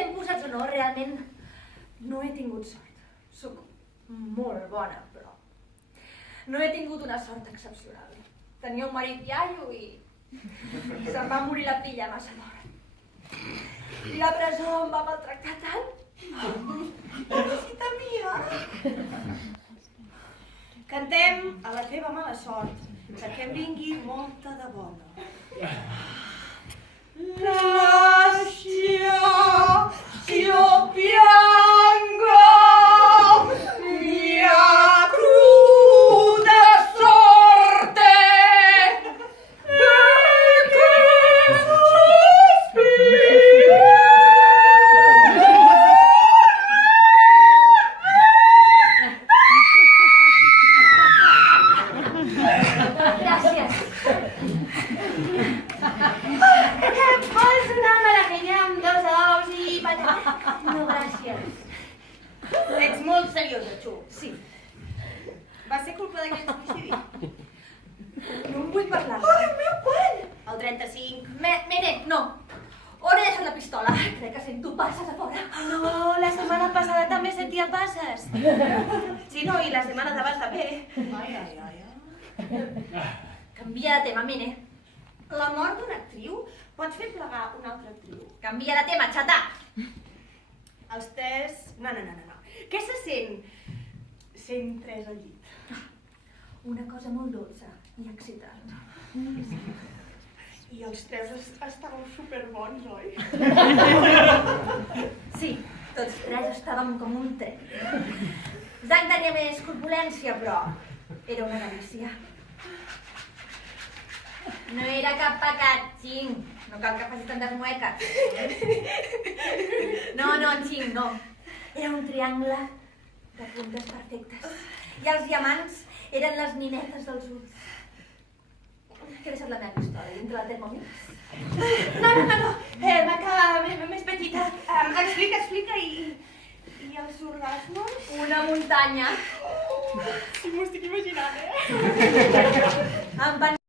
Posats o no, realment no he tingut sort. Soc molt bona, però no he tingut una sort excepcional. Tenia un marit iaio i se'm va morir la filla massa d'hora. I la presó em va maltractar tant. Pobrecita mia. Cantem a la teva mala sort, perquè em vingui molta de bona. Lascia, io piango, mia cruda sorte, e che sospiri. Gràcies. Vols anar-me la feina amb 2 ous i patates? No, gràcies. Ets molt seriosa, Xu. Sí, Va ser culpa d'aquest suïcidi? no en vull parlar. Ai, el meu quan? El 35. Mene, no. On he deixat la pistola? Crec que sento passes a fora. No, la setmana passada també sentia passes. Sí, no, i la setmana d'abans també. Ai. Canvia de tema, Mene. La mort d'una actriu pot fer plegar una altra actriu. Canvia de tema, xatà. Els 3... No. Què se sent? Sent 3 al llit. Una cosa molt dolça i excitant. I els 3 estàveu superbons, oi? Sí, tots 3 estàvem com un tren. Zang tenia més corpulència, però era una delícia. No era cap pecat, Xing. No cal que facis tantes mueques. No, Xing, no. Era un triangle de puntes perfectes. I els diamants eren les ninetes dels ulls. Que he deixat la meva pistola dintre del termòmetre? No. Va quedar més petita. Explica i els orgasmes? Una muntanya. Sí, m'ho estic imaginant, Em van